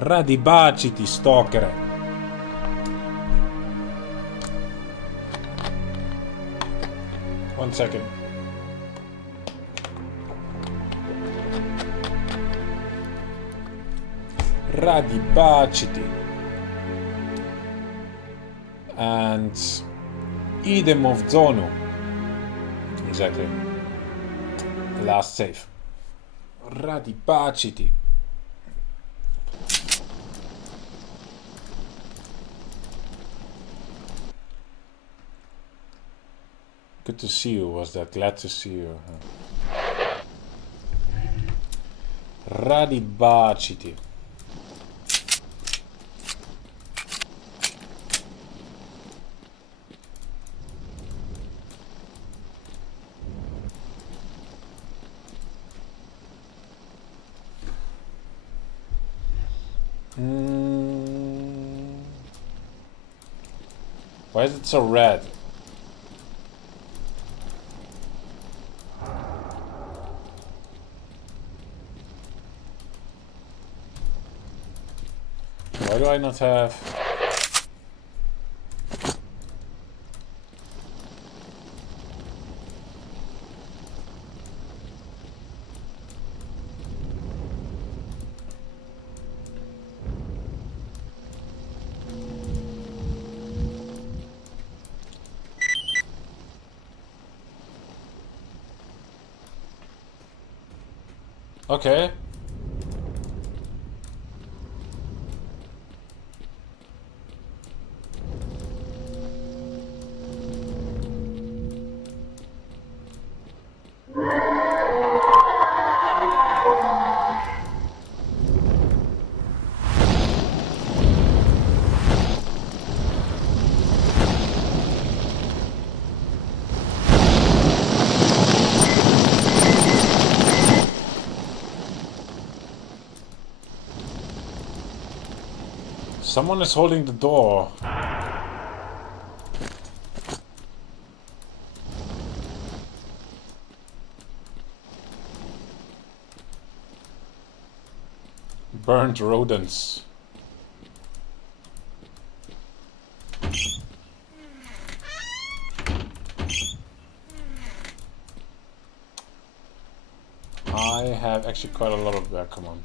Radi baciti, stalkere. One second. Radi baciti. And idem of zonu. Exactly. Last save. Radi baciti. Good to see you, was that? Glad to see you. Radi baciti. Why is it so red? Why do I not have... Okay. Someone is holding the door. Burnt rodents. I have actually quite a lot of that. Come on.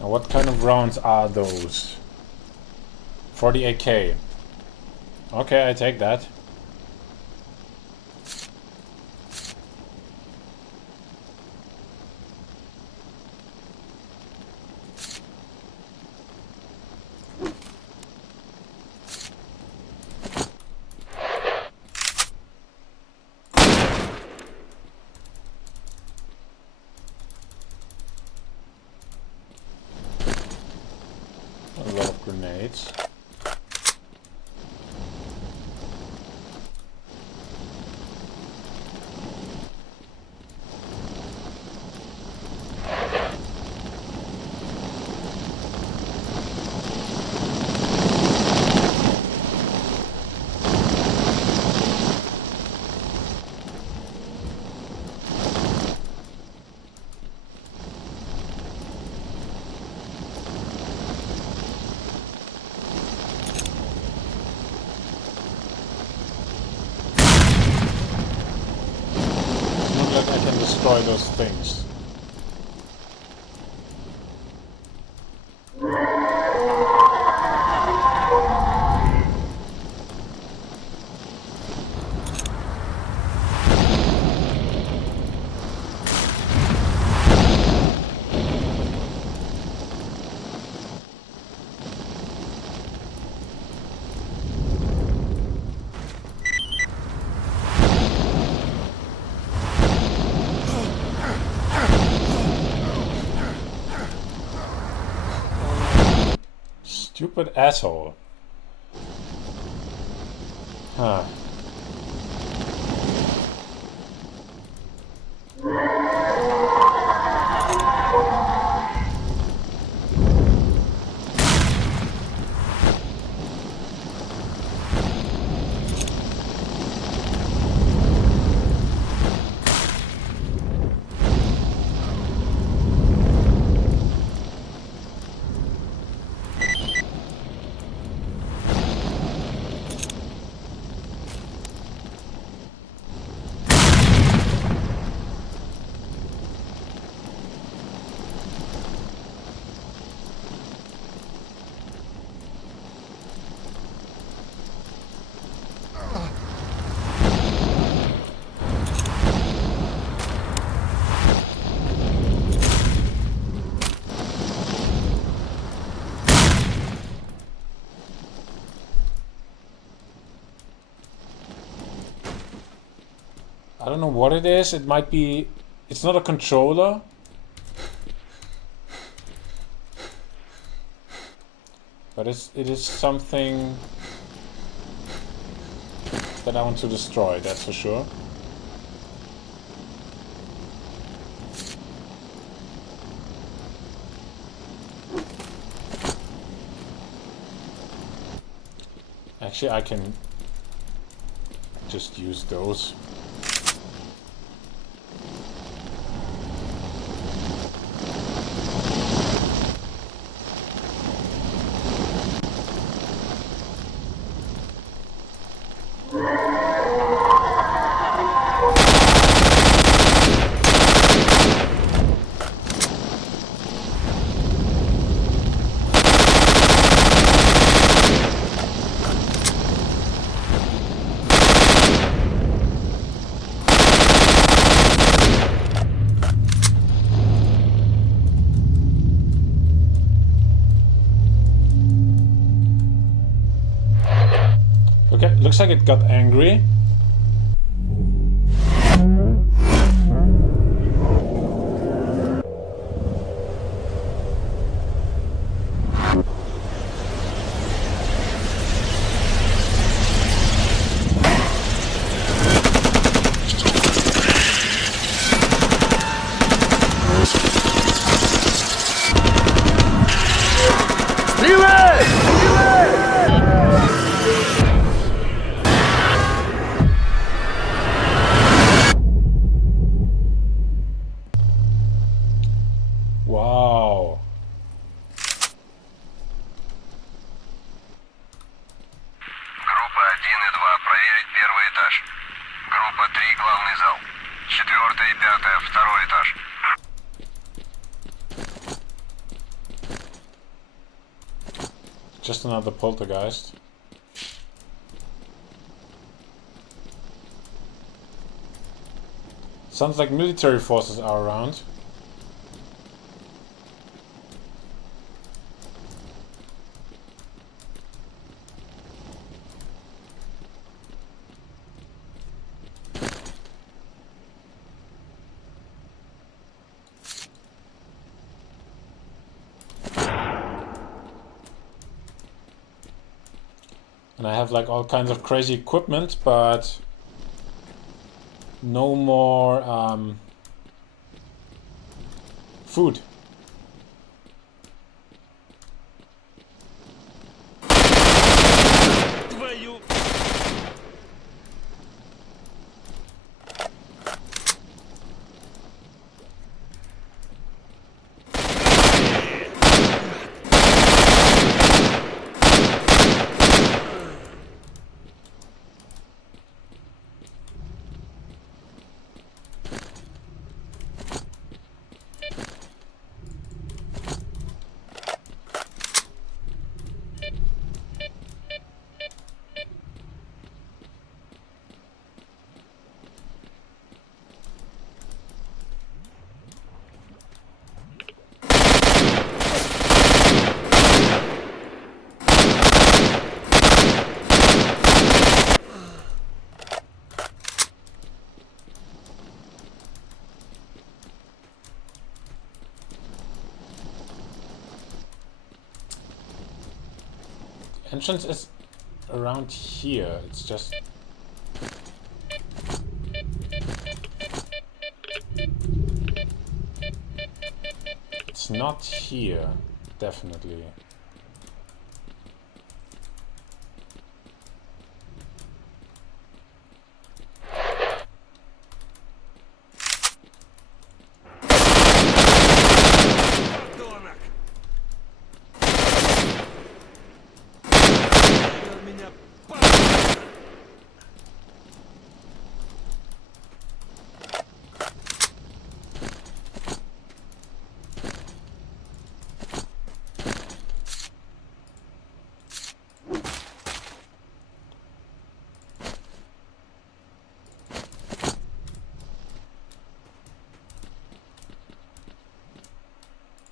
What kind of rounds are those? 48k. Okay, I take that. A lot of grenades. Destroy those things. Stupid asshole. Huh. don't know what it is. It might be... It's not a controller. But it is something that I want to destroy, that's for sure. Actually, I can just use those. Okay, looks like it got angry. Wow. Группа 1 и 2 проверить первый этаж. Группа 3 главный зал. 4-я и 5-я второй этаж. Just another poltergeist. Sounds like military forces are around. And I have like all kinds of crazy equipment, but no more food. Entrance is around here. It's just... It's not here, definitely.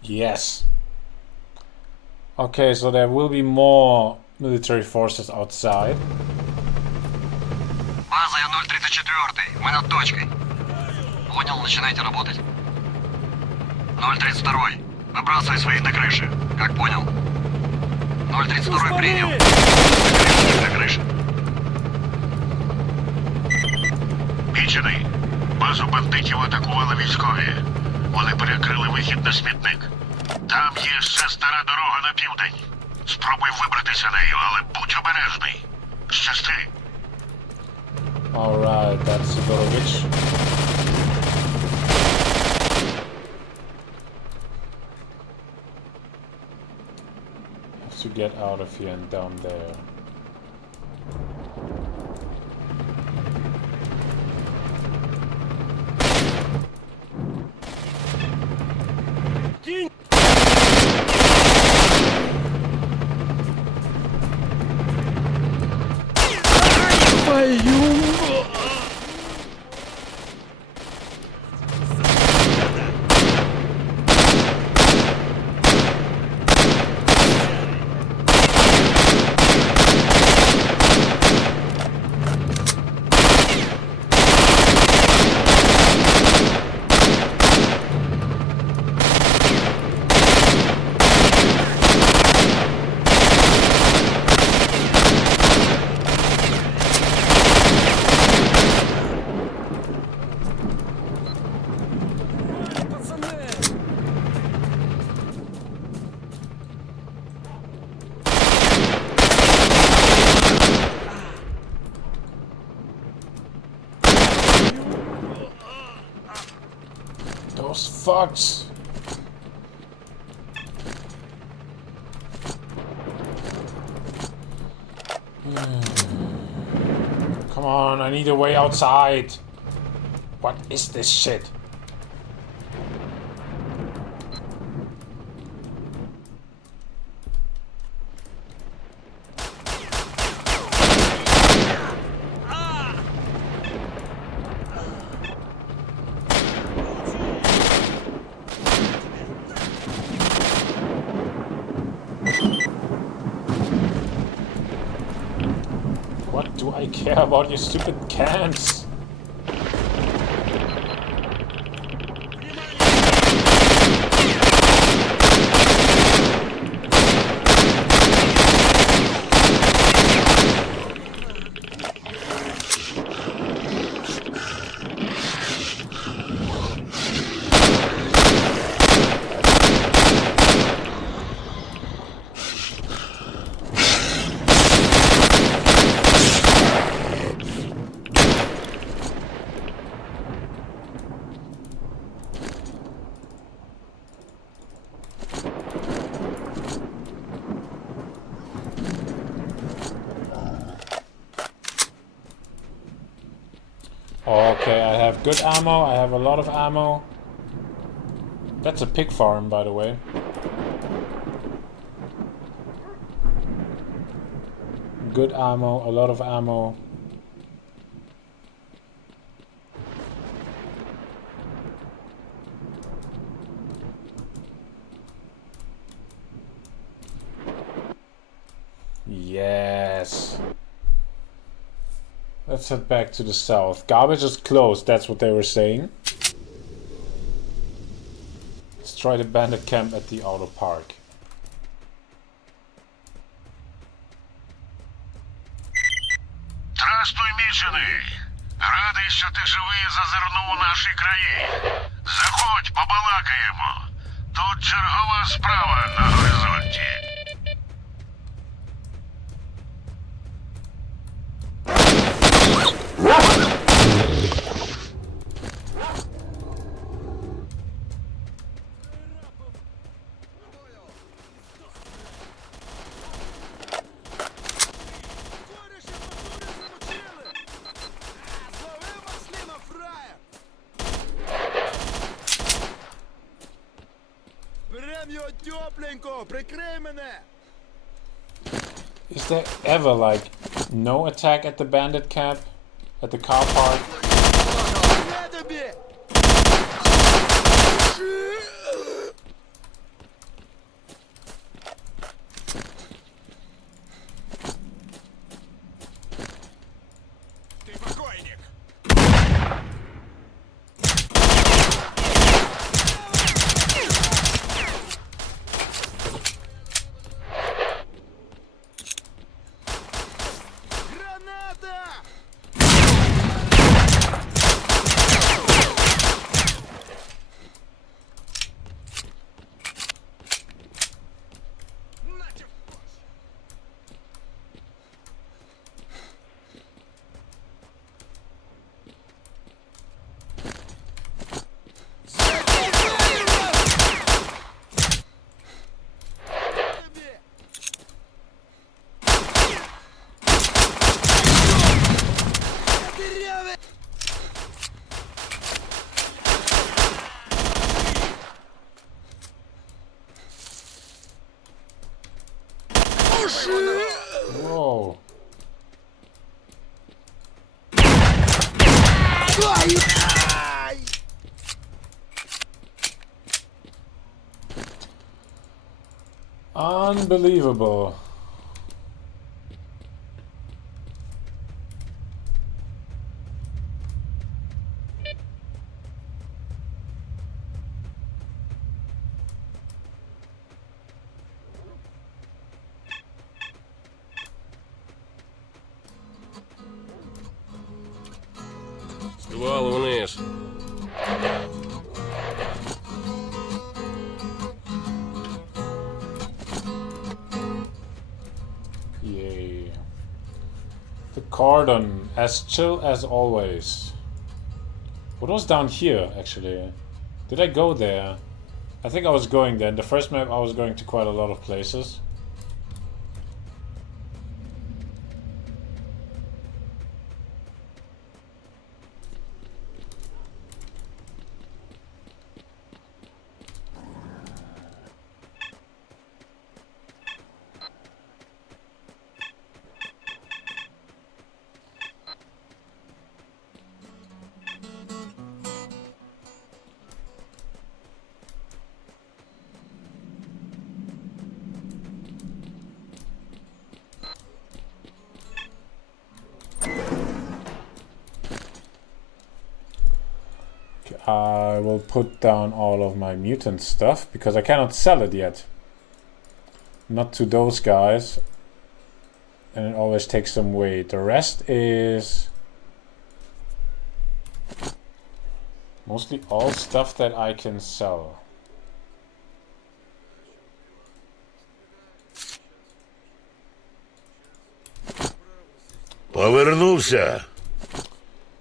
Yes. Okay, so there will be more military forces outside. База 030 Это 4-й. Мы над точкой. Понял, начинайте работать. 032. Выбрасывай своих на крыше. Как понял? 032 принял. На крыше. Пічений. Базу бандитів атакували військові. Вони перекрили вихід на смітник. Там є ще стара дорога на південь. Спробуй вибратися нею, але будь обережний. Щасти. Alright, that's Sidorovic. Have to get out of here and down there. Those fucks! Come on, I need a way outside. What is this shit? What do I care about your stupid cans? Okay, I have good ammo, I have a lot of ammo. That's a pig farm, by the way. Good ammo, a lot of ammo. Yes. Let's head back to the south. Garbage is closed, that's what they were saying. Let's try the bandit camp at the auto park. Здравствуй, мічений. Радий, що ти живий і зазирнув у наші краї. Заходь, побалакаємо. Тут чергова справа на горизонті. Is there ever like no attack at the bandit camp? At the car park? Whoa. Unbelievable. Ствол вниз. Yay. The cordon, as chill as always. What was down here, actually? Did I go there? I think I was going there. In the first map, I was going to quite a lot of places. I will put down all of my mutant stuff because I cannot sell it yet. Not to those guys. And it always takes some weight. The rest is mostly all stuff that I can sell. Повернувся.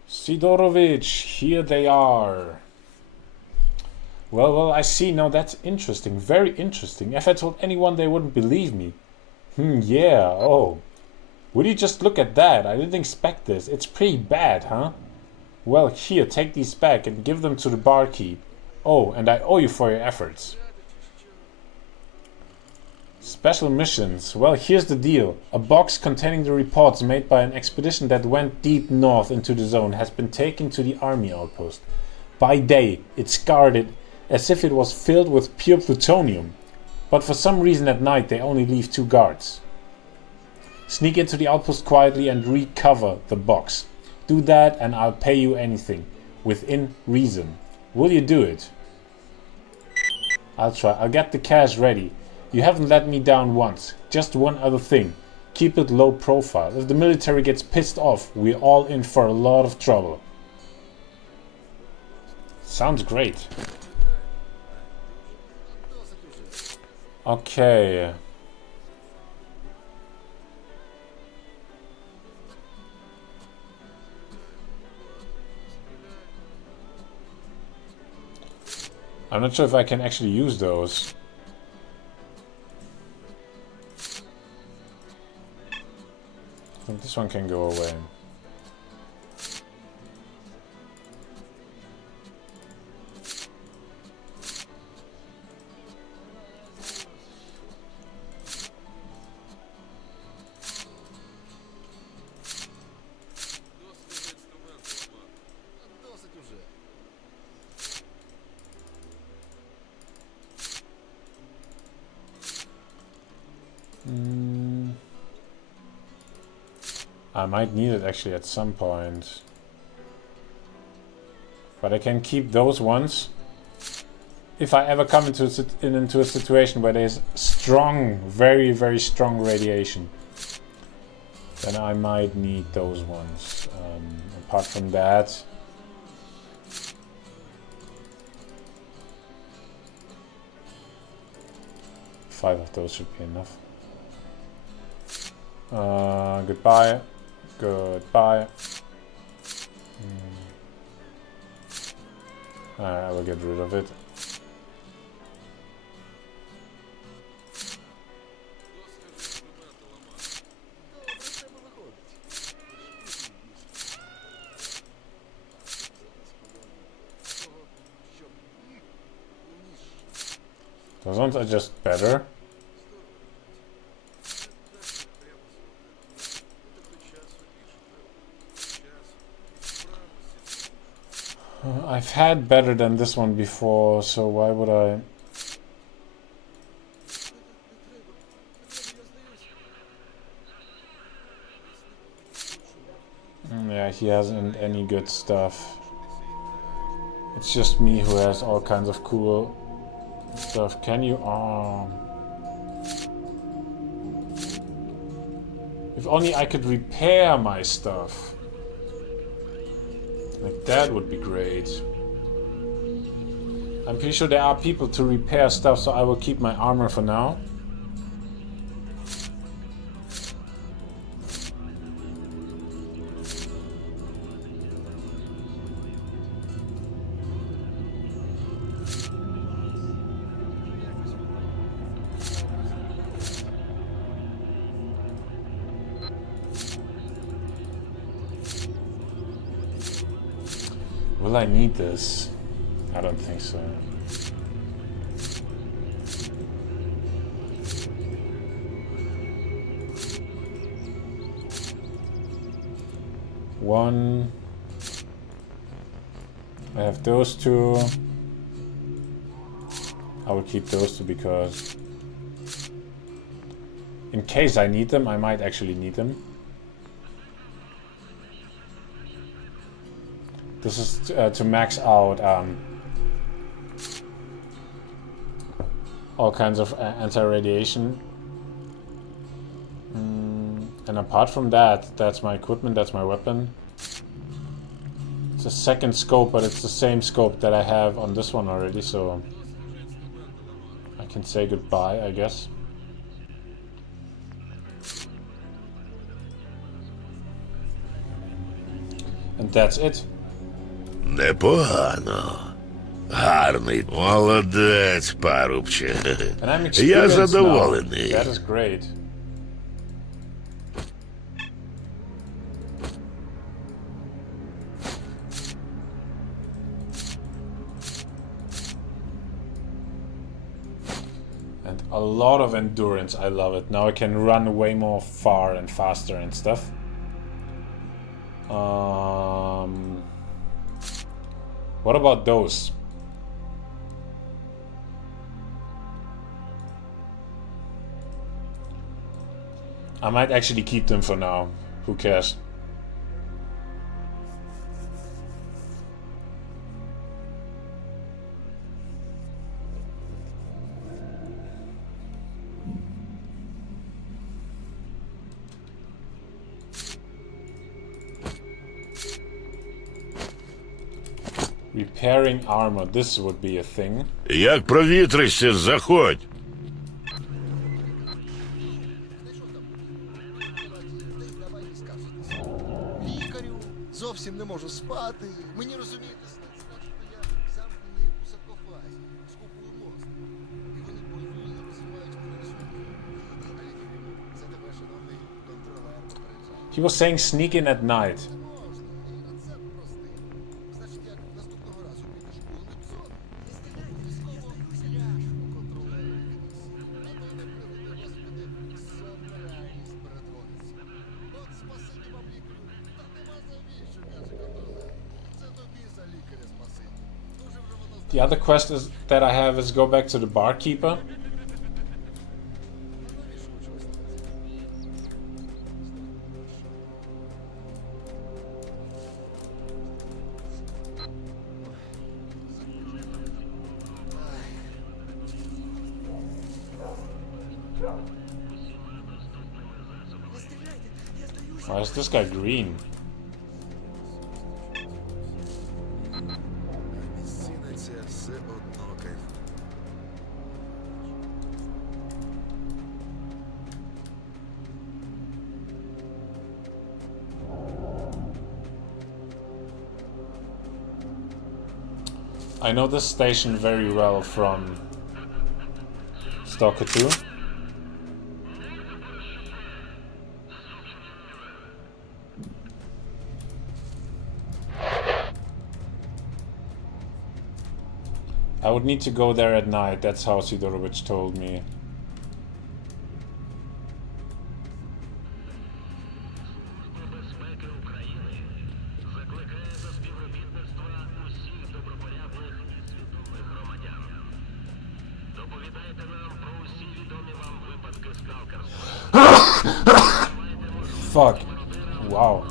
Sidorovich, here they are. Well, I see. Now that's interesting. Very interesting. If I told anyone, they wouldn't believe me. Yeah, oh. Would you just look at that? I didn't expect this. It's pretty bad, huh? Well, here, take these back and give them to the barkeep. Oh, and I owe you for your efforts. Special missions. Well, here's the deal. A box containing the reports made by an expedition that went deep north into the zone has been taken to the army outpost. By day, it's guarded as if it was filled with pure plutonium. But for some reason at night they only leave 2 guards. Sneak into the outpost quietly and recover the box. Do that and I'll pay you anything. Within reason. Will you do it? I'll try. I'll get the cash ready. You haven't let me down once. Just one other thing. Keep it low profile. If the military gets pissed off, we're all in for a lot of trouble. Sounds great. Okay. I'm not sure if I can actually use those. I think this one can go away. I might need it actually at some point. But I can keep those ones. If I ever come into a situation where there's strong, very, very strong radiation, then I might need those ones. Apart from that, five of those should be enough. Goodbye. Goodbye. I will get rid of it. Those ones are just better. I've had better than this one before, so why would I? Yeah, he hasn't any good stuff. It's just me who has all kinds of cool stuff. Can you? If only I could repair my stuff. Like, that would be great. I'm pretty sure there are people to repair stuff, so I will keep my armor for now. Will I need this? I don't think so. One. I have those two. I will keep those two because in case I need them, I might actually need them. This is to max out all kinds of anti-radiation. And apart from that, that's my equipment, that's my weapon. It's a second scope, but it's the same scope that I have on this one already, so I can say goodbye, I guess. And that's it. Непогано. Гарний. Молодець, парубче. And I'm Я experienced now. задоволений. That is great. And a lot of endurance. I love it. Now I can run way more far and faster and stuff. What about those? I might actually keep them for now. Who cares? Repairing armor, this would be a thing. Як провітришся, заходь. Лікарю, зовсім не можу спати. Мені розумієте, значить, я замкнений у саркофазі з купою монстрів. І вони повільно розвивають мене на сьогодні. А лікарю, це тебе, шановний контролер, попереджає. He was saying sneak in at night. Не можна. І рецепт простий. Значить, як наступного разу підеш у епізод, не стріляйте військового селяшу контролера комісії. А то не приведе, господи, сонна реальність перетвориться. От спасибі вам, лікарю. Та нема завіщо, каже контролер. Це тобі за лікаря спасибі. Дуже вже воно The other quest is, that I have is go back to the barkeeper. Why is this guy green? Місцина ця все одно кайф. I know this station very well from Stalker 2. I would need to go there at night, that's how Sidorovich told me. Fuck. Wow.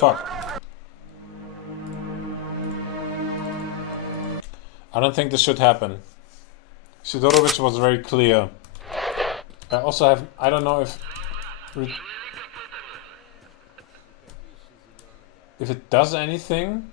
Fuck. I don't think this should happen. Sidorovich was very clear. I also have... I don't know if it does anything.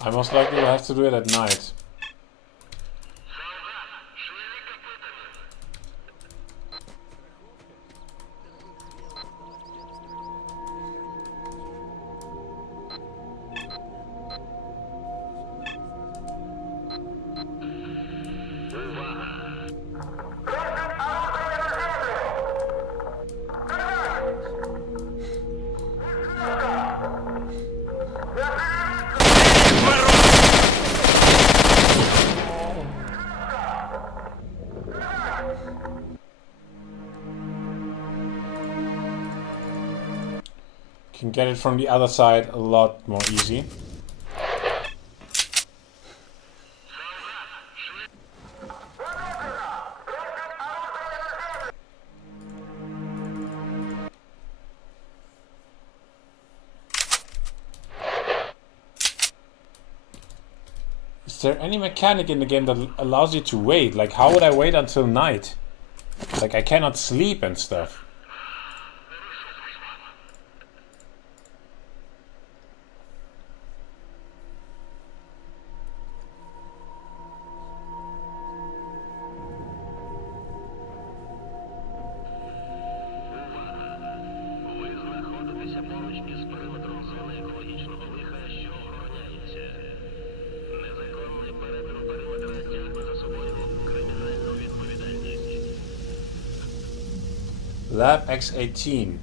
I most likely will have to do it at night. Can get it from the other side a lot more easy. Is there any mechanic in the game that allows you to wait? Like, how would I wait until night? Like, I cannot sleep and stuff. Lab X-18.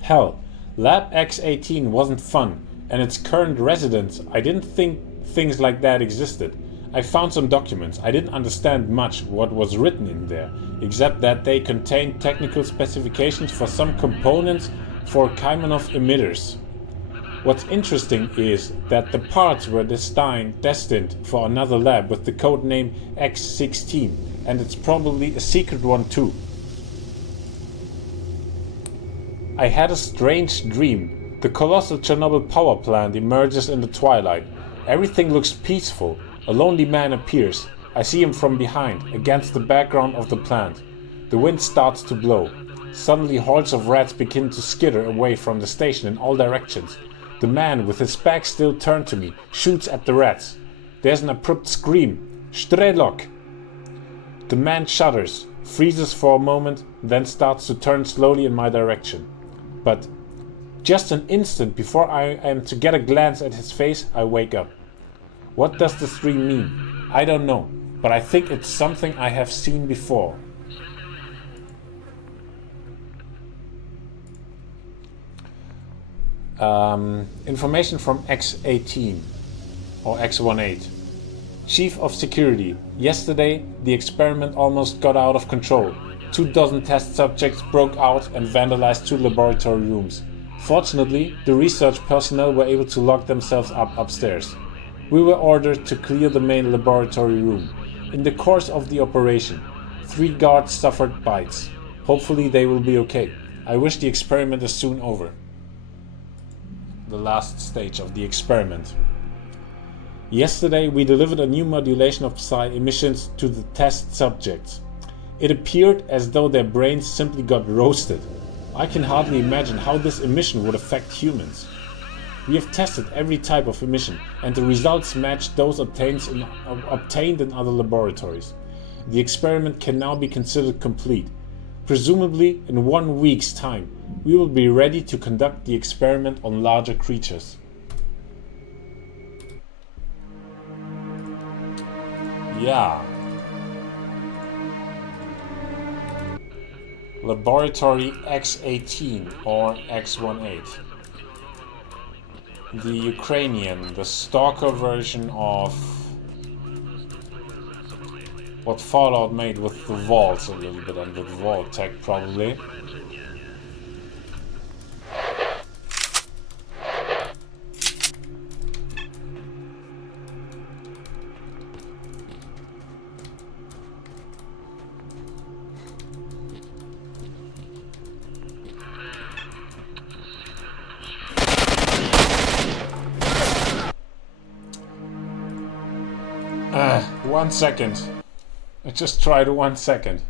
Hell, Lab X-18 wasn't fun, and its current residents, I didn't think things like that existed. I found some documents. I didn't understand much what was written in there, except that they contained technical specifications for some components for Kaimanov emitters. What's interesting is that the parts were destined for another lab with the code name X-16, and it's probably a secret one too. I had a strange dream. The colossal Chernobyl power plant emerges in the twilight. Everything looks peaceful. A lonely man appears. I see him from behind, against the background of the plant. The wind starts to blow. Suddenly hordes of rats begin to skitter away from the station in all directions. The man, with his back still turned to me, shoots at the rats. There's an abrupt scream. S.T.A.L.K.E.R. The man shudders, freezes for a moment, then starts to turn slowly in my direction. But just an instant before I am to get a glance at his face, I wake up. What does this dream mean? I don't know, but I think it's something I have seen before. Information from X-18. or X-18. Chief of Security, yesterday the experiment almost got out of control. 24 test subjects broke out and vandalized 2 laboratory rooms. Fortunately, the research personnel were able to lock themselves up upstairs. We were ordered to clear the main laboratory room. In the course of the operation, 3 guards suffered bites. Hopefully they will be okay. I wish the experiment is soon over. The last stage of the experiment. Yesterday we delivered a new modulation of psi emissions to the test subjects. It appeared as though their brains simply got roasted. I can hardly imagine how this emission would affect humans. We have tested every type of emission and the results match those obtained in other laboratories. The experiment can now be considered complete. Presumably in 1 week's time, we will be ready to conduct the experiment on larger creatures. Yeah. Laboratory X-18 or X-18. The Ukrainian, the Stalker version of what Fallout made with the vaults a little bit and with vault tech probably. One second. I just tried 1 second.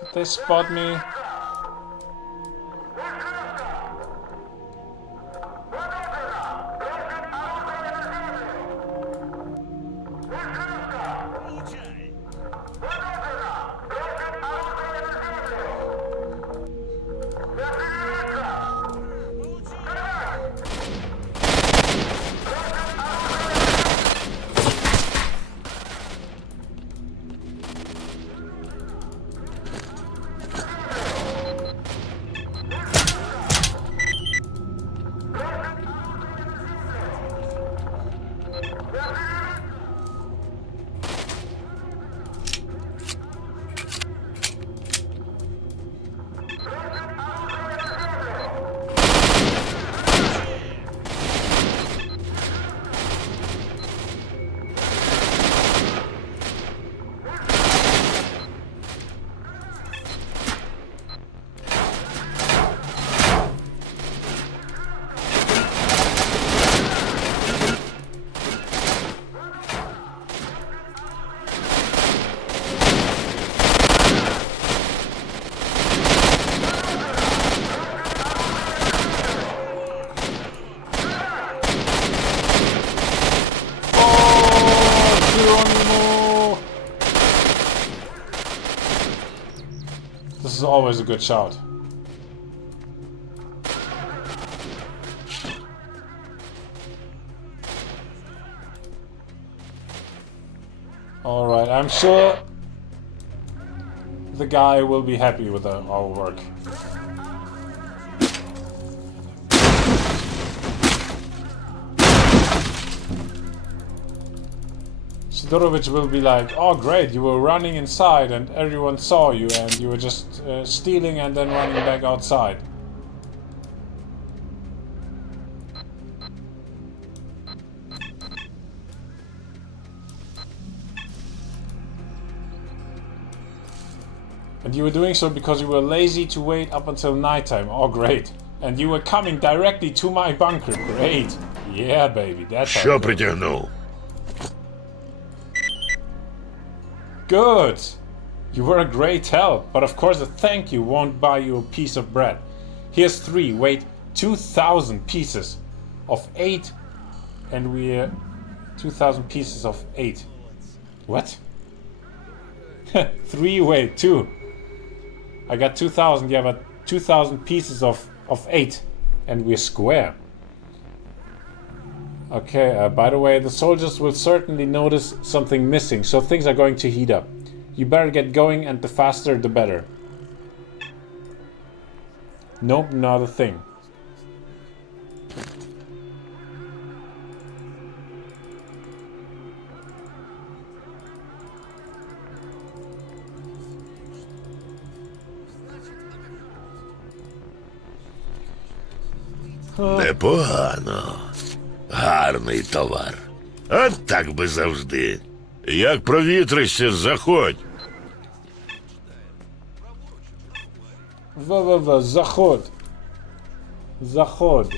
Did they spot me? This is always a good shout. Alright, I'm sure the guy will be happy with our work. Sidorovich will be like, oh great, you were running inside and everyone saw you and you were just stealing and then running back outside. And you were doing so because you were lazy to wait up until nighttime. Oh great. And you were coming directly to my bunker. Great. Yeah baby, that's how Що it goes. притягнув? Good! You were a great help, but of course a thank you won't buy you a piece of bread. Here's 3, wait, 2,000 pieces of 8, and we're 2,000 pieces of 8. What? 3, wait, 2. I got 2,000, yeah, but 2,000 pieces of 8. And we're square. Okay, by the way, the soldiers will certainly notice something missing, so things are going to heat up. You better get going, and the faster the better. Nope, not a thing. Непогано. Гарний товар. От так би завжди. Як провітришся, заходь. Заход. Заход.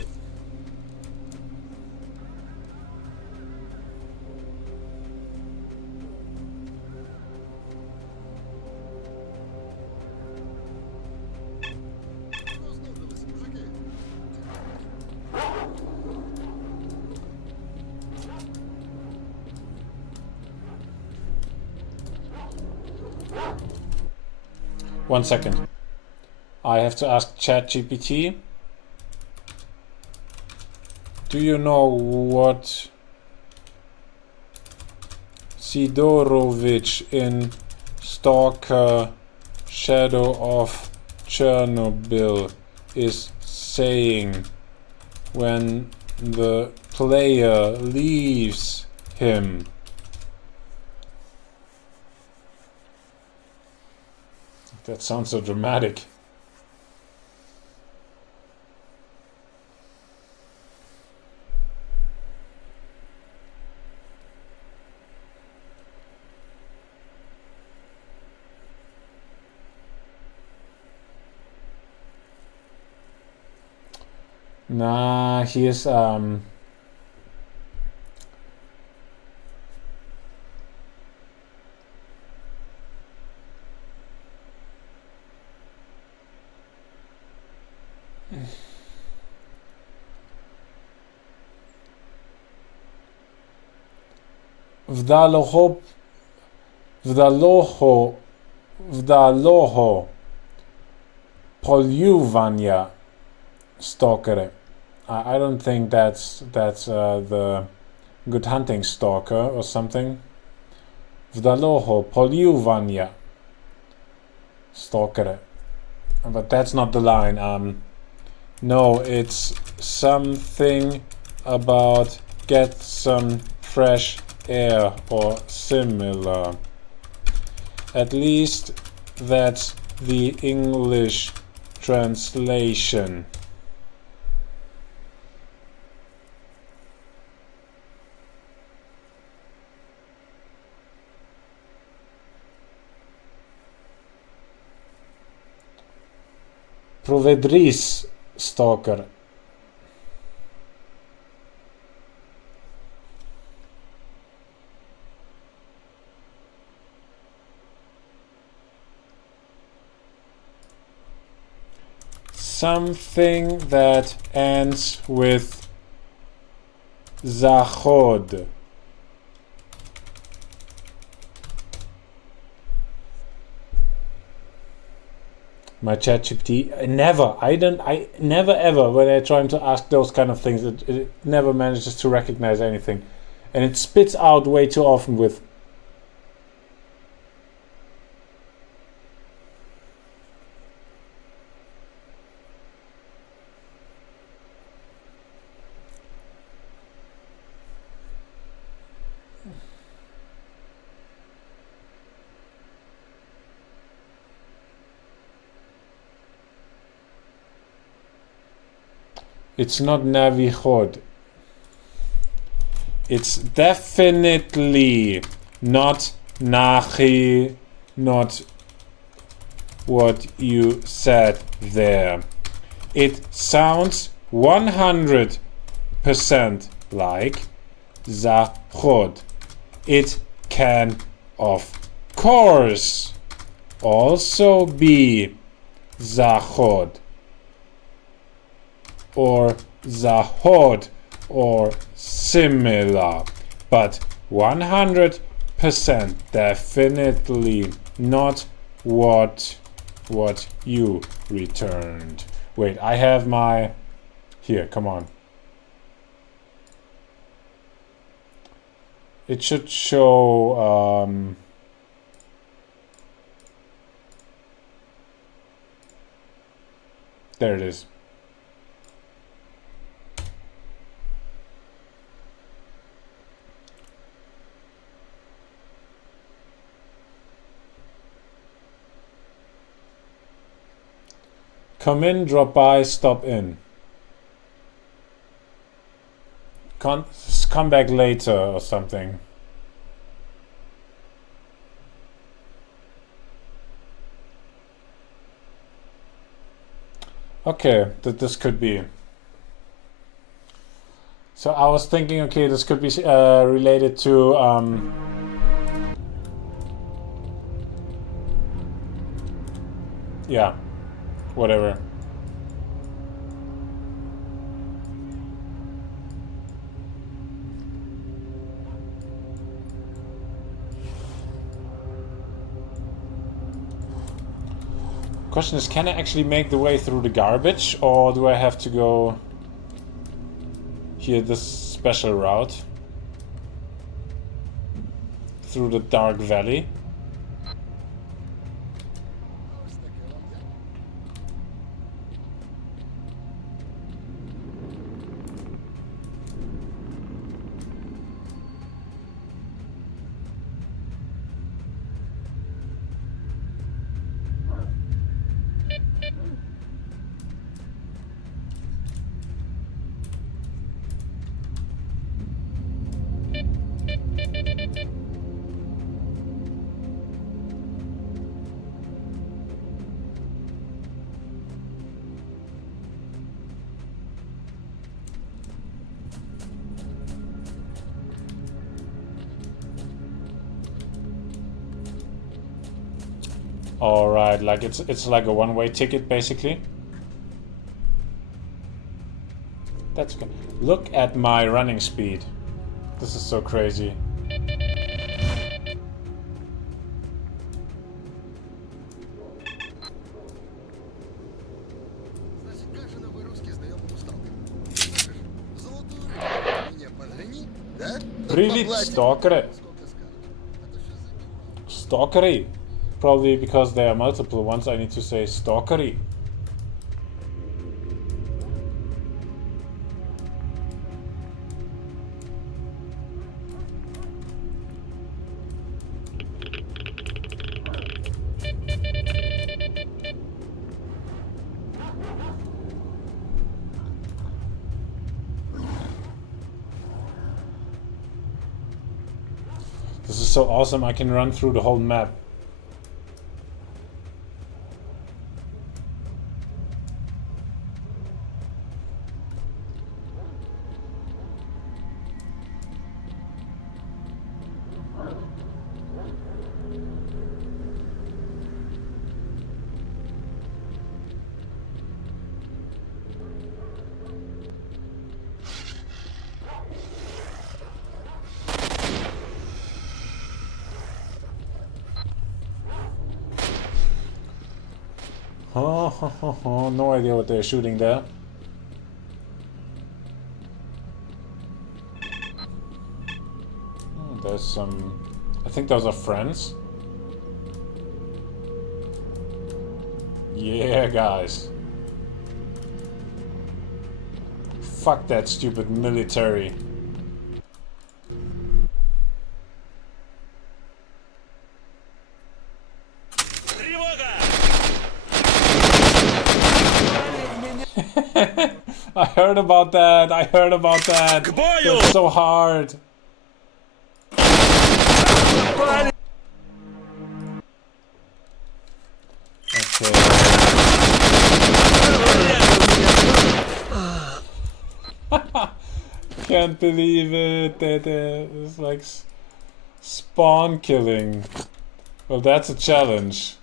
One second. I have to ask ChatGPT. Do you know what Sidorovich in Stalker Shadow of Chernobyl is saying when the player leaves him? That sounds so dramatic. Nah, he is Vdaloho Poljuwania Stalker. I don't think that's the Good Hunting Stalker or something. Vdaloho Poljuwania Stalker. But that's not the line. No, it's something about get some fresh air or similar. At least that's the English translation. Provedris Stalker. Something that ends with Zachod. My ChatGPT, I never ever, when I try to ask those kind of things, it never manages to recognize anything. And it spits out way too often with it's not Navihod. It's definitely not Nachi, not what you said there. It sounds 100% like Zachod. It can, of course, also be Zachod or Zahod or similar, but 100% definitely not what you returned. Wait, I have my... Here, come on. It should show... There it is. Come in, drop by, stop in. Come back later or something. Okay, this could be. So I was thinking, okay, this could be related to yeah, whatever. Question is, can I actually make the way through the garbage, or do I have to go here this special route through the dark valley? Alright, like it's like a one-way ticket basically. That's good. Look at my running speed. This is so crazy. Значит, как же новые русские знакомому сталкеру? Золотую рыбу меня подгони, да? Привет, сталкеры. Stalkery. Probably because there are multiple ones, I need to say stalkery. This is so awesome, I can run through the whole map. Oh, no idea what they're shooting there. Oh, there's some... I think those are friends. Yeah, guys. Fuck that stupid military. I heard about that. I heard about that. It's so hard. Okay. Can't believe it. It's like spawn killing. Well, that's a challenge.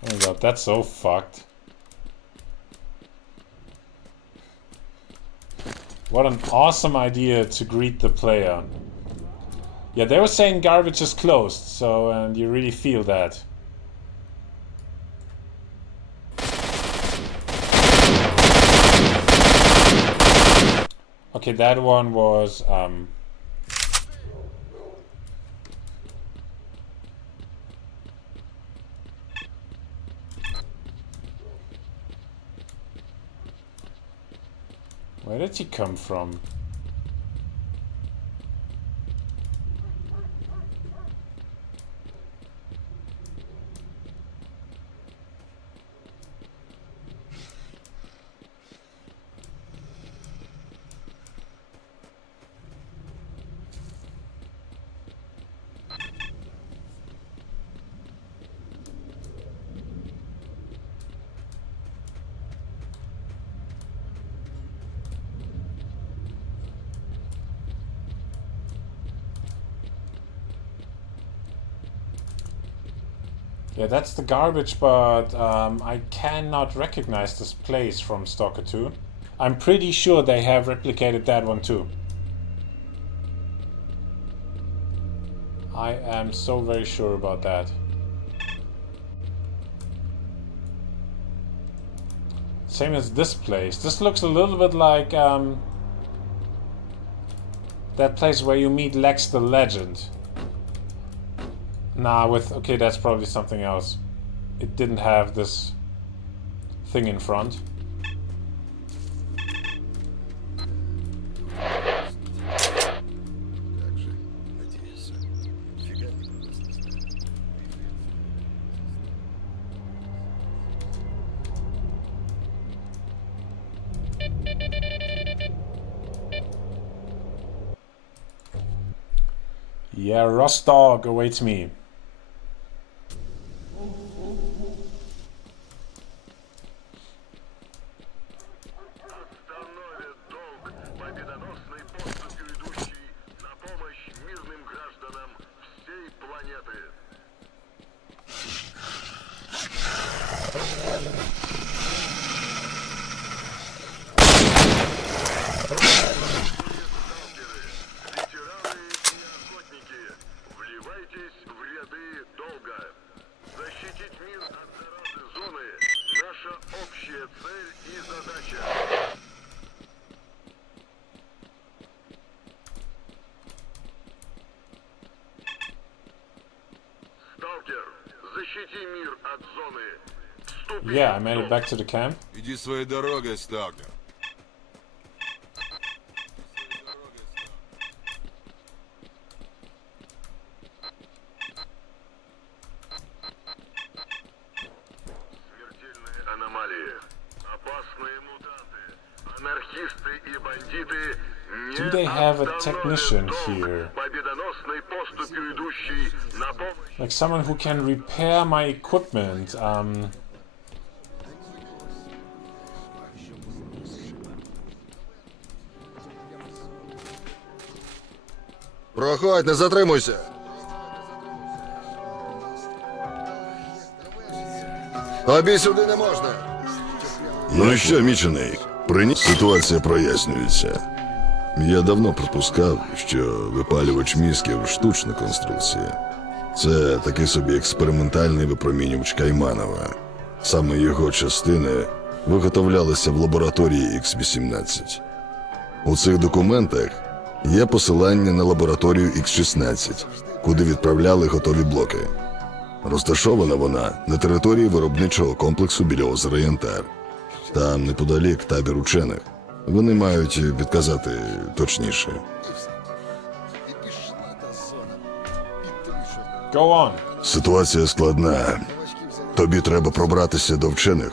Oh my god, that's so fucked. What an awesome idea to greet the player. Yeah, they were saying garbage is closed, so and you really feel that. Okay, that one was where did he come from? Yeah, that's the garbage, but I cannot recognize this place from Stalker 2. I'm pretty sure they have replicated that one too. I am so very sure about that. Same as this place. This looks a little bit like that place where you meet Lex the Legend. Nah, okay, that's probably something else. It didn't have this thing in front. Yeah, Rostog awaits me. Yeah, I made it back to the camp. Иди своей дорогой, Stalker. Смертельные аномалии, опасные мутанты, анархисты и бандиты. Do they have a technician here? Победоносной поступью идущий на помощь. Like someone who can repair my equipment. Проходь, не затримуйся. Тобі сюди не можна. Ну що, мічений, ситуація прояснюється. Я давно припускав, що випалювач мізків – штучна конструкція. Це такий собі експериментальний випромінювач Кайманова. Саме його частини виготовлялися в лабораторії X-18. У цих документах є посилання на лабораторію X-16, куди відправляли готові блоки. Розташована вона на території виробничого комплексу біля озера Янтар. Там неподалік табір учених. Вони мають підказати точніше. Go on. Ситуація складна. Тобі треба пробратися до вчених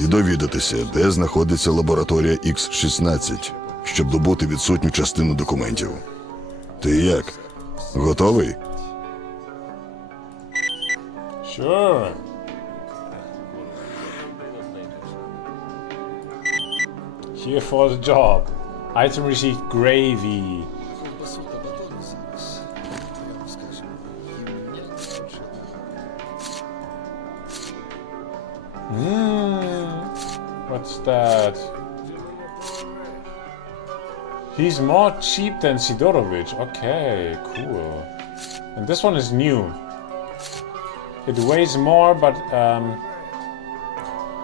і довідатися, де знаходиться лабораторія X-16, щоб добути відсутню частину документів. Ти як? Готовий? Sure. Here for the job. Item received gravy. What's that? He's more cheap than Sidorovich. Okay, cool. And this one is new. It weighs more, but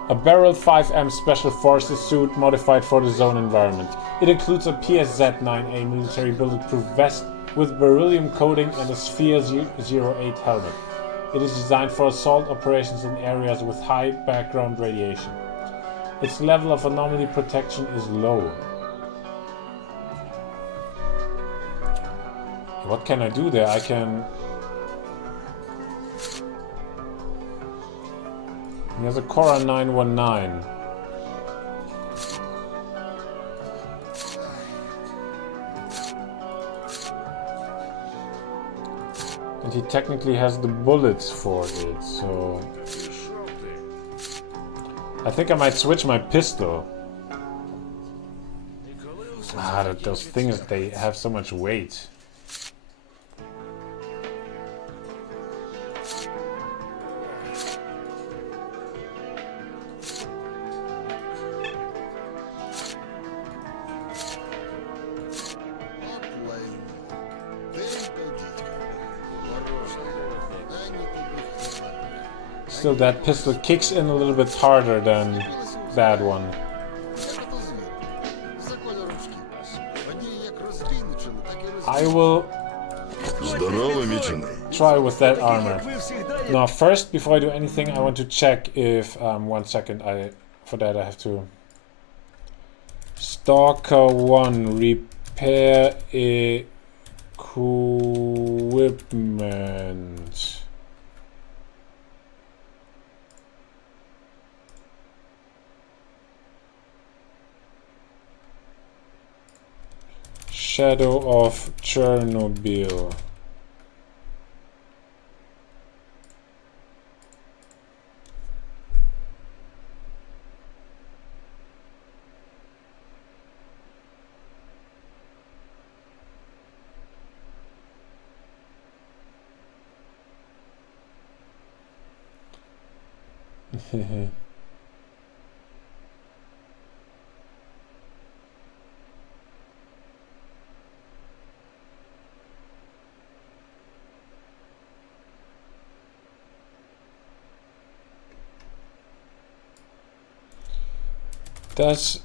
a barrel 5M special forces suit modified for the zone environment. It includes a PSZ-9A military bulletproof vest with beryllium coating and a Sphere 08 helmet. It is designed for assault operations in areas with high background radiation. Its level of anomaly protection is low. What can I do there? I can... He has a Cora 919. And he technically has the bullets for it, so... I think I might switch my pistol. Ah, those things, they have so much weight. Still, that pistol kicks in a little bit harder than that one. I will try with that armor. Now, first, before I do anything, I want to check if... 1 second, for that I have to... Stalker 1, repair equipment. Shadow of Chornobyl. Does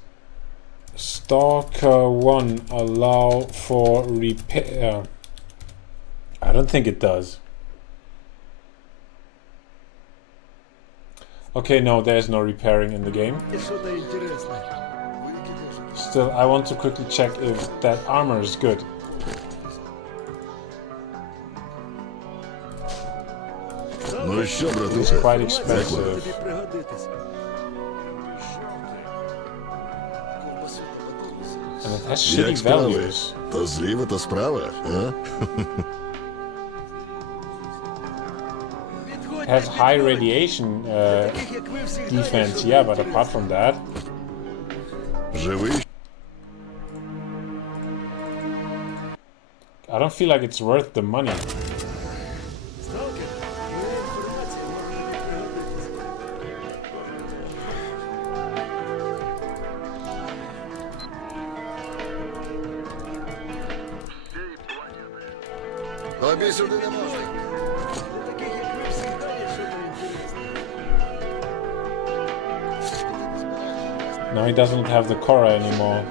Stalker 1 allow for repair? I don't think it does. Okay, no, there's no repairing in the game. Still, I want to quickly check if that armor is good. It's quite expensive. And it has shitty values. It has high radiation defense, yeah, but apart from that... I don't feel like it's worth the money. Now he doesn't have the Cora anymore.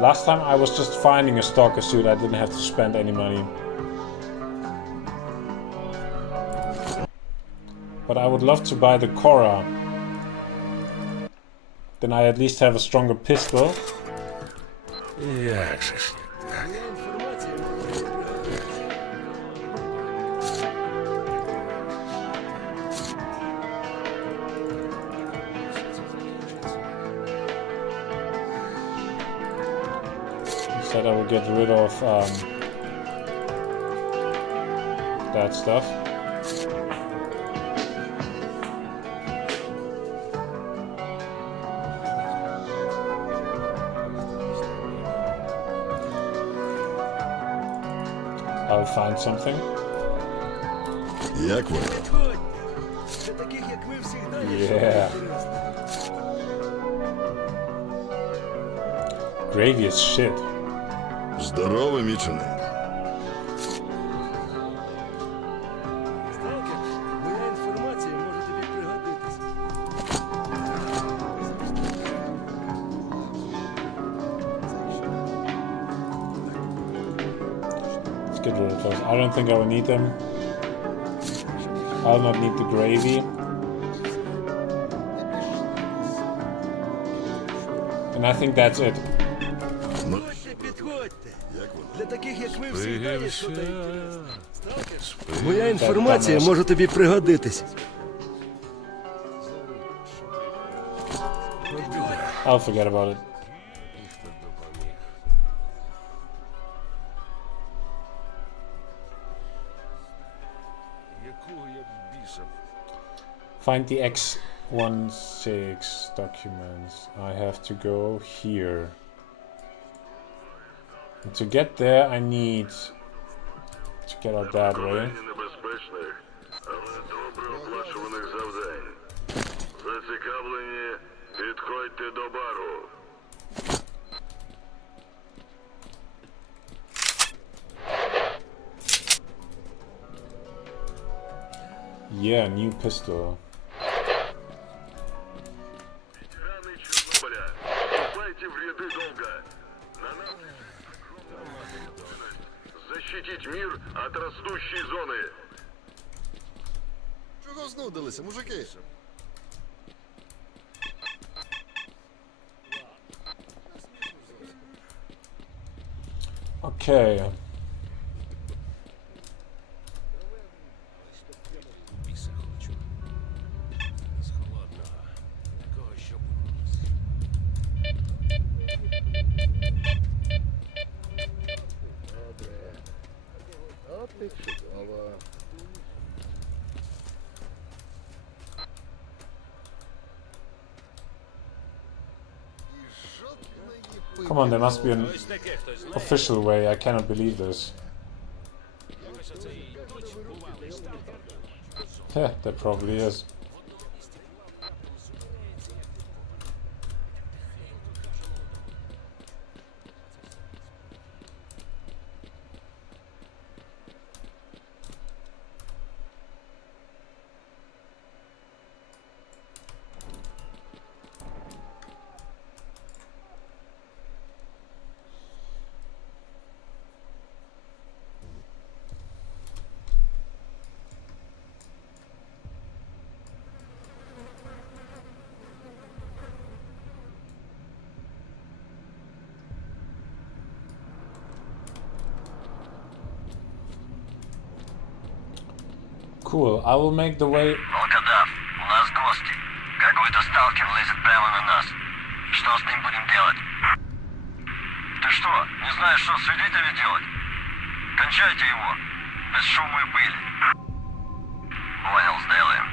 Last time I was just finding a Stalker suit, I didn't have to spend any money. But I would love to buy the Cora. Then I at least have a stronger pistol. Instead I will get rid of that stuff. I'll find something. Як воно? Для таких, як ви, всегда Yeah. Gravy is shit. Здорово, мічений. Сталкер, моя інформація може тобі пригодитись. Let's get rid of those. I don't think I will need them. I'll not need the gravy. And I think that's it. Підходьте, підходьте. Як воно? Для таких, як ви, всегда є що Спився. Сталкер, моя інформація може тобі пригодитись. I'll forget about it. Якого я біса? Find the X-18 documents. I have to go here. And to get there, I need to get out that way. Небезпечних, але добре оплачуваних завдань. Зацікавлені, підходьте до бару. Yeah, new pistol. Ветераны Чернобыля, вступайте в ряды долга. На нас огромная ответственность защитить мир от растущей зоны. Чого знудилися, мужики? Okay. Біса хочу. З холодного. Такого, щоб... От ти чудово. І жодної Come on, there must be an Ось таке хтось знає. official way. I cannot believe this. Ось оце і точно бувалий сталкер. Yeah, there probably is. Cool. I will make the way. Волкодав, у нас гости. Какой-то сталкер лезет прямо на нас. Что с ним будем делать? Ты что, не знаешь, что с свидетелями делать? Кончайте его. Без шума и пыли. Понял, сделаем.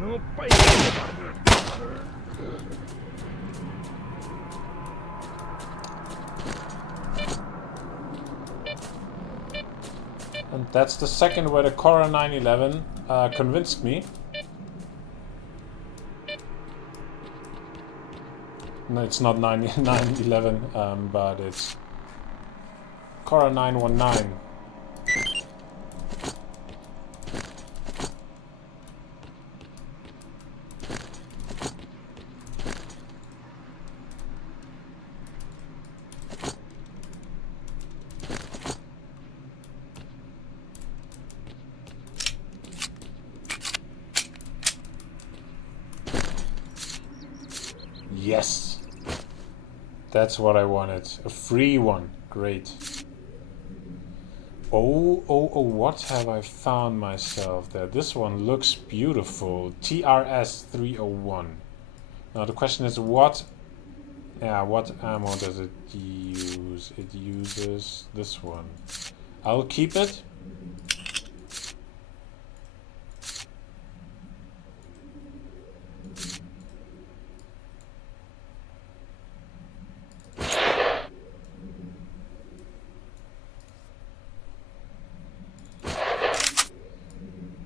Ну, поїхали. And that's the second where the Cora 911 convinced me. No, it's not 911, but it's Cora 919. Yes! That's what I wanted. A free one. Great. Oh, what have I found myself there? This one looks beautiful. TRS 301. Now the question is what ammo does it use? It uses this one. I'll keep it.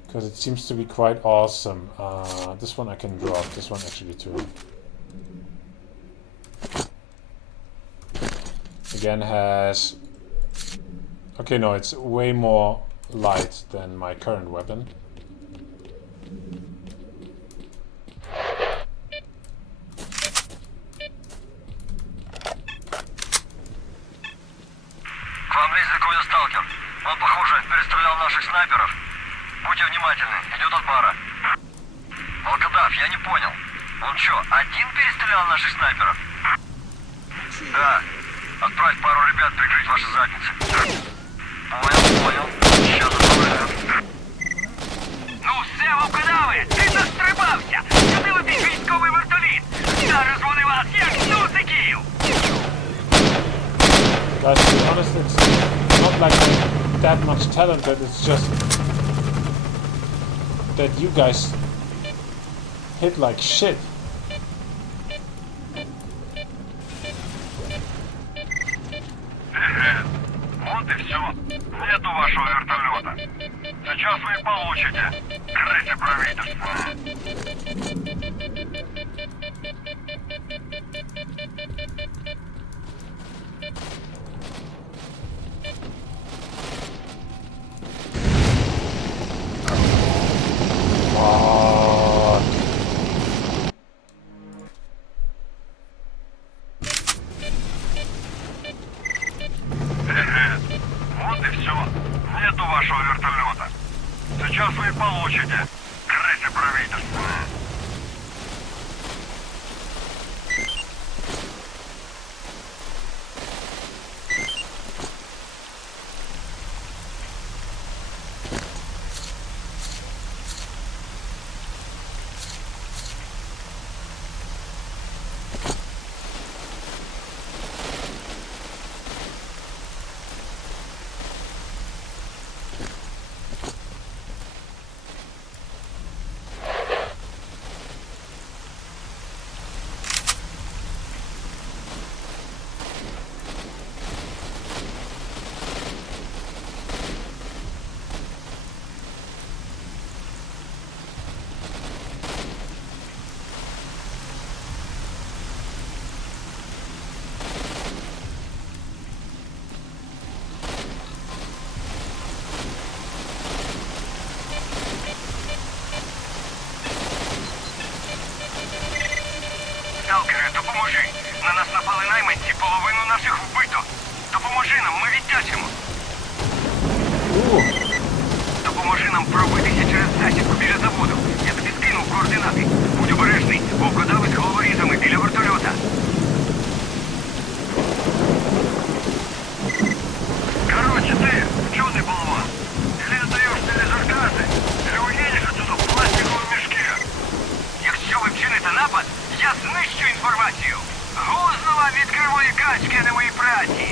Because it seems to be quite awesome. This one I can drop. This one actually too. Again has... Okay, no, it's way more light than my current weapon. К вам лезет какой-то сталкер. Он, похоже, перестрелял наших снайперов. Будьте внимательны, идет от бара. Волкодав, я не понял. Он что, один перестрелял наших снайперов? Да. Отправь пару ребят прикрыть ваши задницы. Понял. Сейчас отправляю. Ну все, волкодави, ти застрибався! Сюди летить військовий вертоліт! Зараз вони вас як сусиків! Guys, to be honest, it's not like I'm that much talented, it's just that you guys hit like shit. Вот и все. Нету вашего вертолета. Сейчас вы и получите. Крыса правительства. Вот и все. Нету вашего вертолета. Сейчас вы и получите. Крыса правительства. Сталкери, допоможи! На нас напали найманці, половину наших вбито. Допоможи нам, ми віддячимо. Допоможи нам пробитися через засідку біля заводу. Я тобі скинув координати. Будь обережний, вовкодави з головорізами біля вертольота. Короче, ты, чудный болван. Или отдаешь телезарказы, или уедешь отсюда в пластиковом мешке. Якщо ви вчините напад, я знищу інформацію. Гузнова від кривої качки на моїй праці.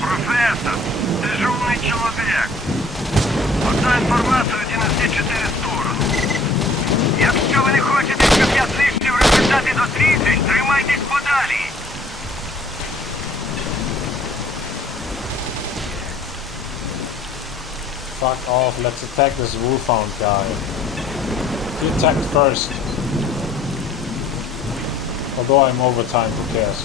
Профессор, ты же умный человек. Отдай информацию иди на все 4 стороны. Якщо ви не хочете, щоб я знищив результати досліджень, тримайтесь подалі. Fuck off, let's attack this wolfhound guy. He attacked first. Although I'm overtime, who cares?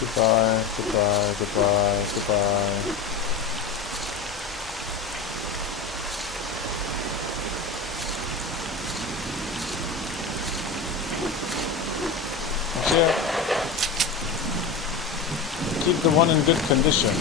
Goodbye, goodbye, goodbye, goodbye. Yeah. Keep the one in good condition.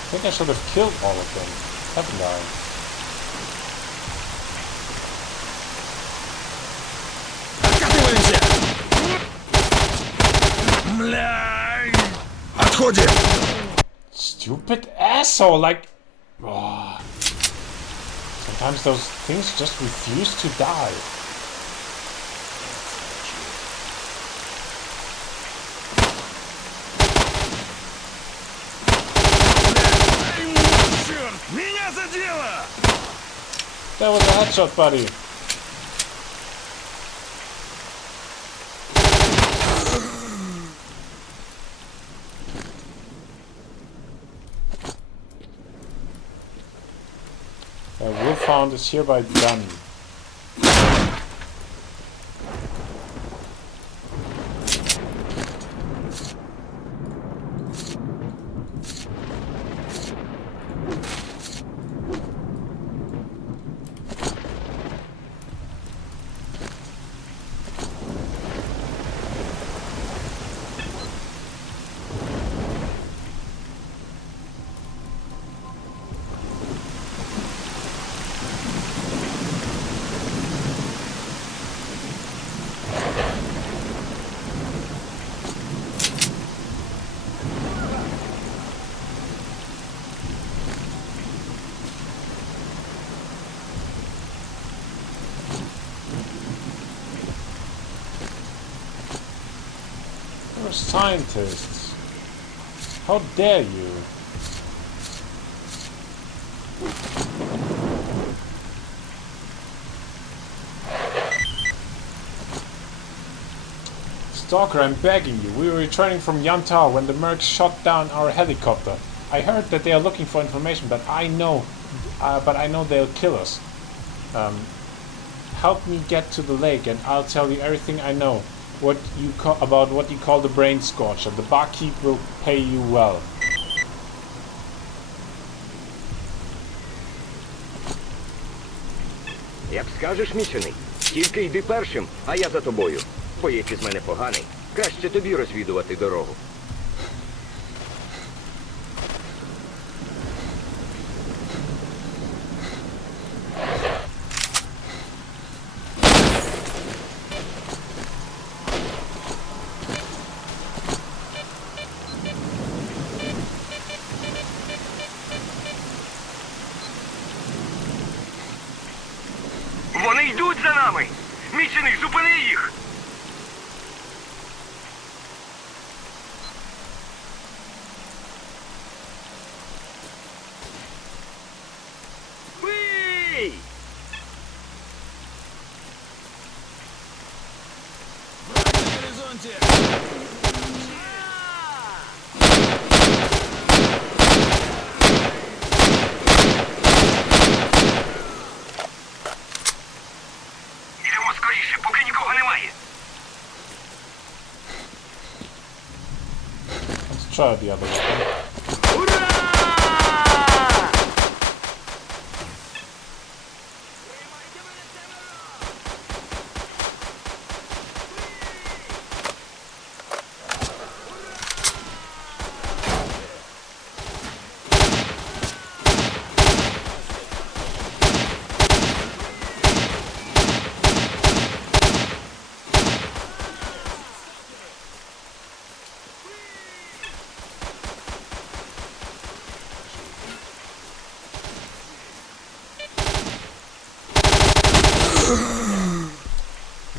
I think I should have killed all of them, haven't I? Отходим! Stupid asshole, like... Oh. Sometimes those things just refuse to die. Меня задело! That was a headshot, buddy. Wolfhound is hereby done. You're scientists. How dare you? Stalker, I'm begging you. We were returning from S.T.A.L.K.E.R when the mercs shot down our helicopter. I heard that they are looking for information, but I know they'll kill us. Help me get to the lake, and I'll tell you everything I know. About what you call the brain scorcher. The barkeep will pay you well. Як скажеш, мічений. Тільки йди першим, а я за тобою. Боєць із мене поганий. Краще тобі розвідувати дорогу. за нами! Мічений, зупини їх! Бий! На горизонте! Ідемо скоріше, поки нікого немає. Let's try the other way. Ура!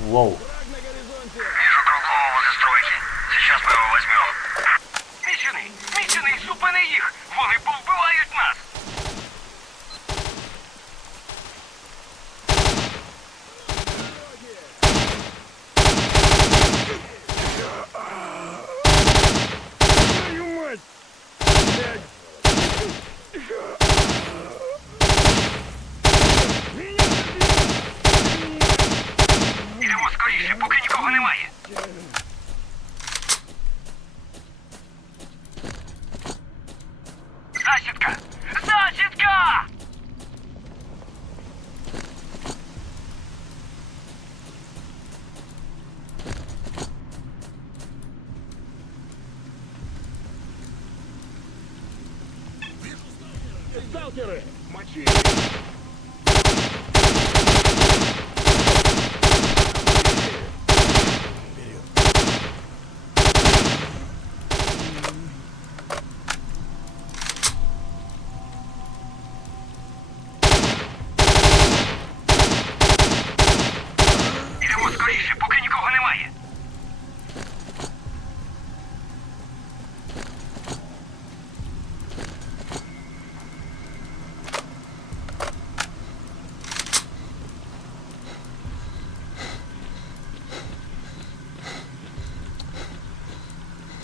Воу. Вижу круглого возле стройки. Сейчас мы его возьмем. Мічений, зупини їх! Вони повбивають нас! Ідемо скоріше, поки нікого немає. Засідка! Засідка! Сталкеры! Мочи! Ідемо скоріше, поки нікого немає.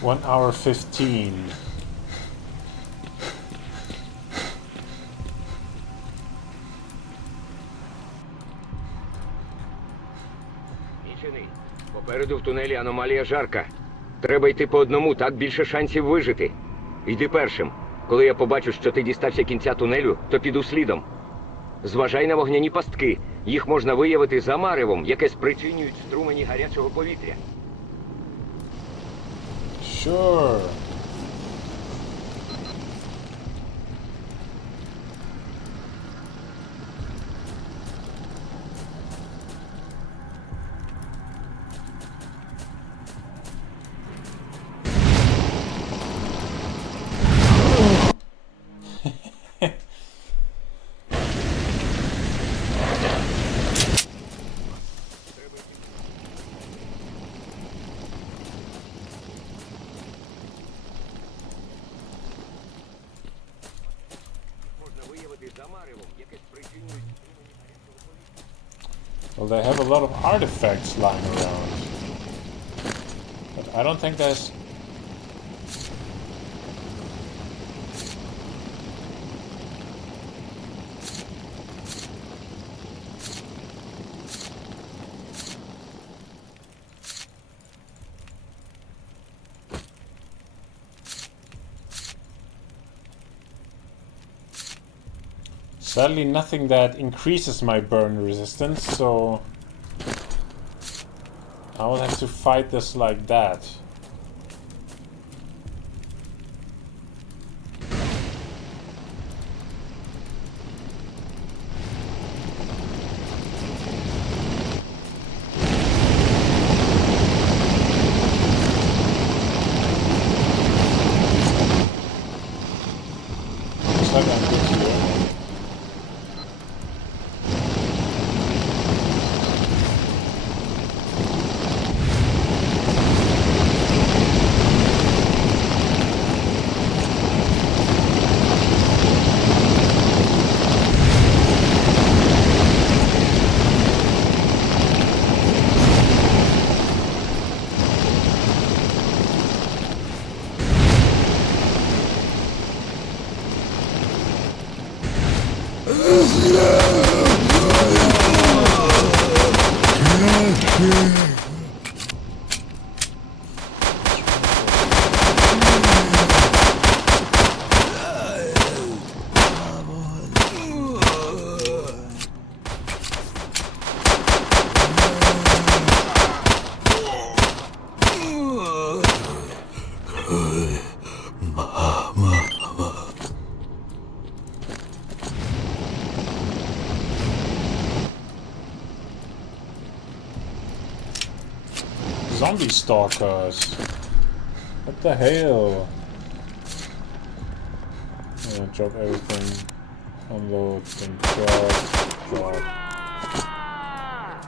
One hour 15. Мічений, попереду в тунелі аномалія жарка. Треба йти по одному, так більше шансів вижити. Йди першим. Коли я побачу, що ти дістався кінця тунелю, то піду слідом. Зважай на вогняні пастки. Їх можна виявити за маревом, яке спричинюють струмені гарячого повітря. Sure. Well, they have a lot of artifacts lying around. But I don't think there's... Sadly, nothing that increases my burn resistance, so I will have to fight this like that. Looks like I'm good here. Zombie stalkers. What the hell? I'm gonna drop everything. Unload and drop.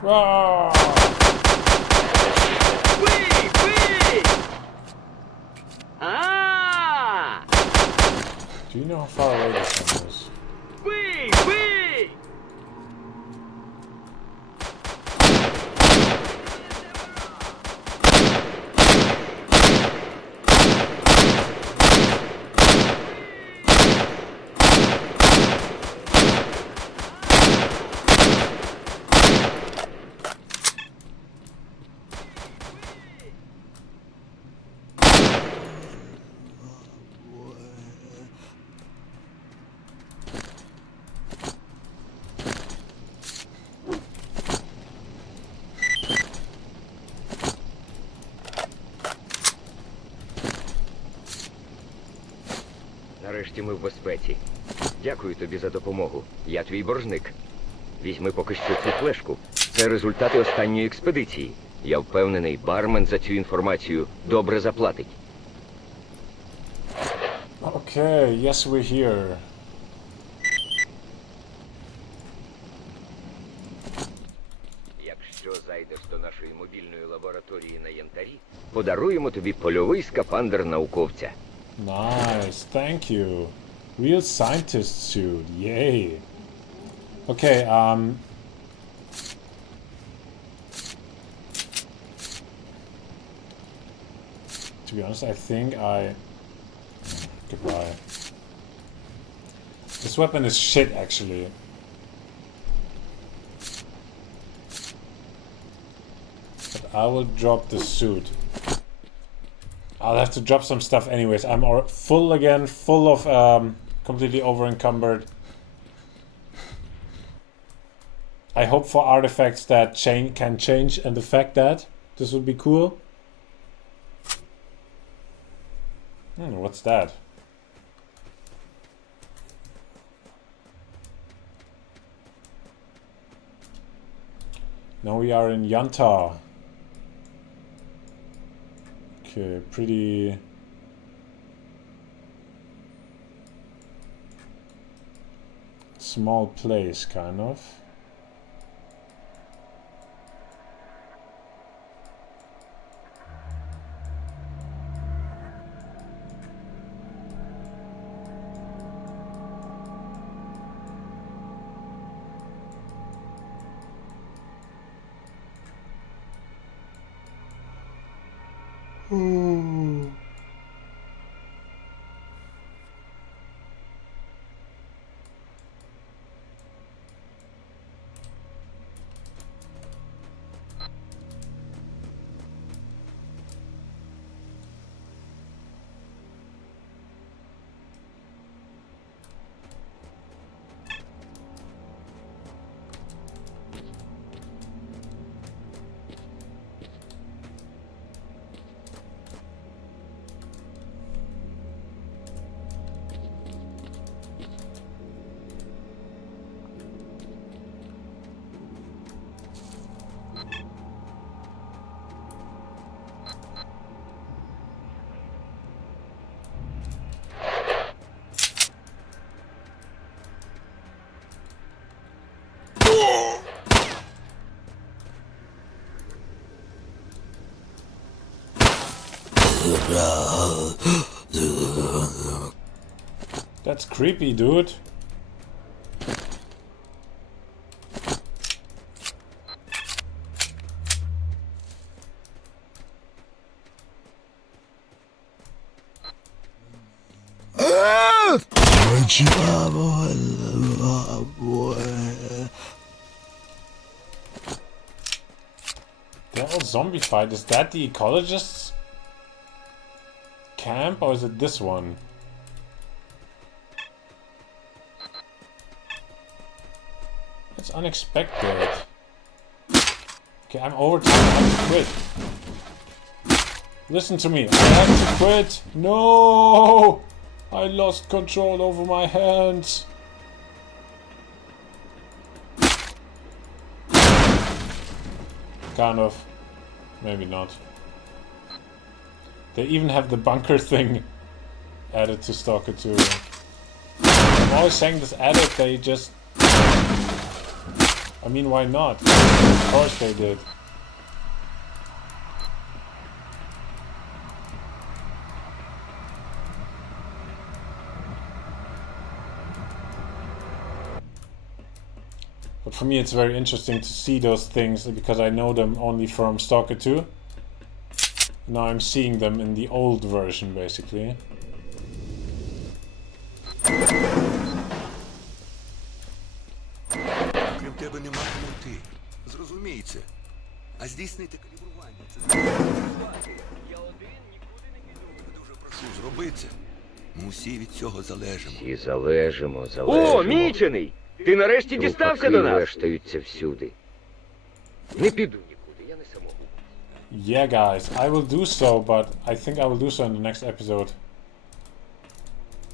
Rah! Do you know how far away this one is? Нарешті ми в безпеці. Дякую тобі за допомогу. Я твій боржник. Візьми поки що цю флешку. Це результати останньої експедиції. Я впевнений, бармен за цю інформацію добре заплатить. Okay, yes, we're here. Якщо зайдеш до нашої мобільної лабораторії на Янтарі, подаруємо тобі польовий скафандр науковця. Nice, thank you. Real scientist suit, yay. Okay, to be honest, I think Goodbye. This weapon is shit, actually. But I will drop the suit. I'll have to drop some stuff anyways. I'm full again, full of completely over encumbered. I hope for artifacts that can change and affect that. This would be cool. What's that? Now we are in Yanta. Okay, pretty small place, kind of. That's creepy, dude. They're all zombified. Is that the ecologists' camp, or is it this one? It's unexpected. Okay, I'm overtime. I have to quit. Listen to me. I have to quit. No! I lost control over my hands. Kind of. Maybe not. They even have the bunker thing added to Stalker 2. I'm always saying this added, they just... I mean, why not? Of course they did. But for me it's very interesting to see those things because I know them only from Stalker 2. Now I'm seeing them in the old version basically. Крім тебе нема кому йти. Зрозумій це. А здійснити калібрування це... Дуже прошу, зроби це. Ми усі від цього залежимо. І залежимо. О, мічений! Ти нарешті дістався до нас? Вештаються всюди. Не піду нікуди, я не самогуб. Yeah guys, I will do so, but I think I will do so in the next episode.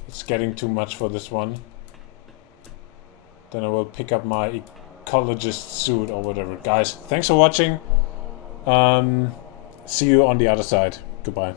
It's getting too much for this one. Then I will pick up my ecologist suit or whatever. Guys, thanks for watching. See you on the other side. Goodbye.